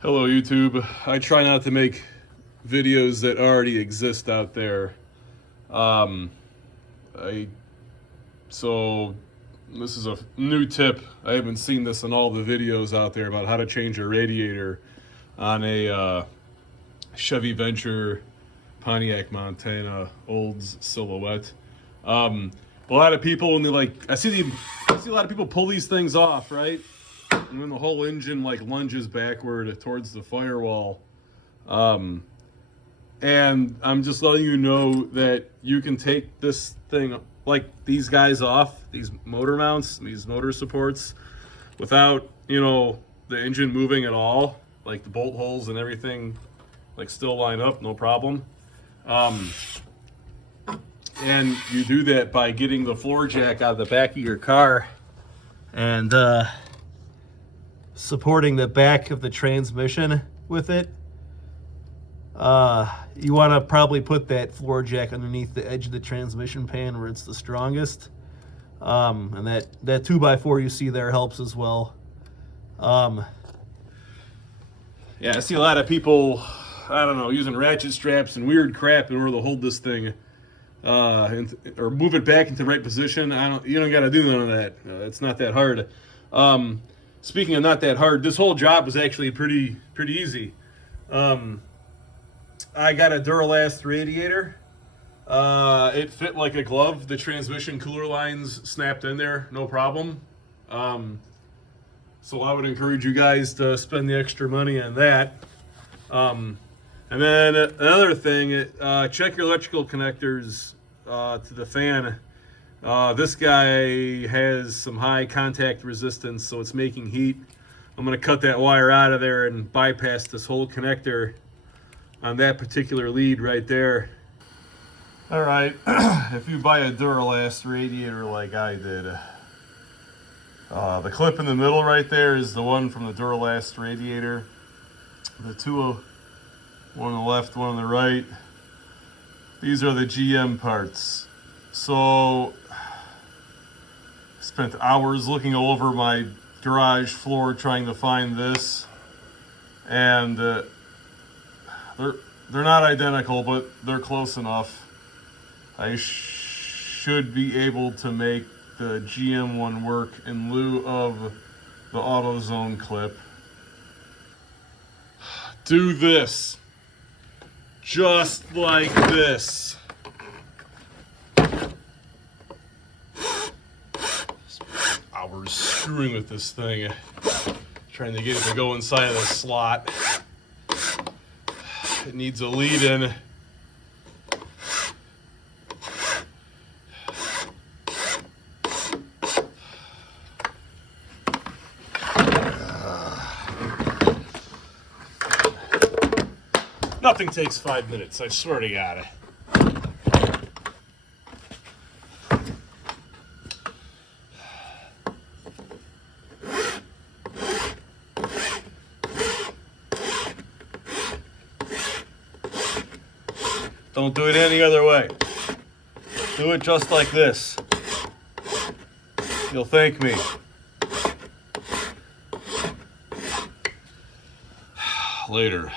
Hello YouTube. I try not to make videos that already exist out there. So this is a new tip. I haven't seen this in all the videos out there about how to change a radiator on a Chevy Venture Pontiac Montana Olds Silhouette. A lot of people, when they I see a lot of people pull these things off, right? And when the whole engine lunges backward towards the firewall. And I'm just letting you know that you can take this thing, these guys off, these motor mounts, these motor supports, without, the engine moving at all. Like the bolt holes and everything, still line up, no problem. And you do that by getting the floor jack out of the back of your car and supporting the back of the transmission with it. You want to probably put that floor jack underneath the edge of the transmission pan where it's the strongest. And that 2x4 you see there helps as well. Yeah, I see a lot of people, I don't know, using ratchet straps and weird crap in order to hold this thing or move it back into the right position. You don't got to do none of that. It's not that hard. Speaking of not that hard, this whole job was actually pretty easy. I got a Duralast radiator. It fit like a glove. The transmission cooler lines snapped in there, no problem. So I would encourage you guys to spend the extra money on that. And then another thing, check your electrical connectors to the fan. This guy has some high contact resistance, so it's making heat. I'm going to cut that wire out of there and bypass this whole connector on that particular lead right there. All right, if you buy a Duralast radiator like I did, the clip in the middle right there is the one from the Duralast radiator. The two, one on the left, one on the right, these are the GM parts. So I spent hours looking over my garage floor trying to find this, and they're not identical, but they're close enough. I should be able to make the GM one work in lieu of the AutoZone clip. Do this. Just like this. Hours screwing with this thing, trying to get it to go inside of the slot. It needs a lead in. Nothing takes 5 minutes, I swear to God. Don't do it any other way. Do it just like this. You'll thank me. Later.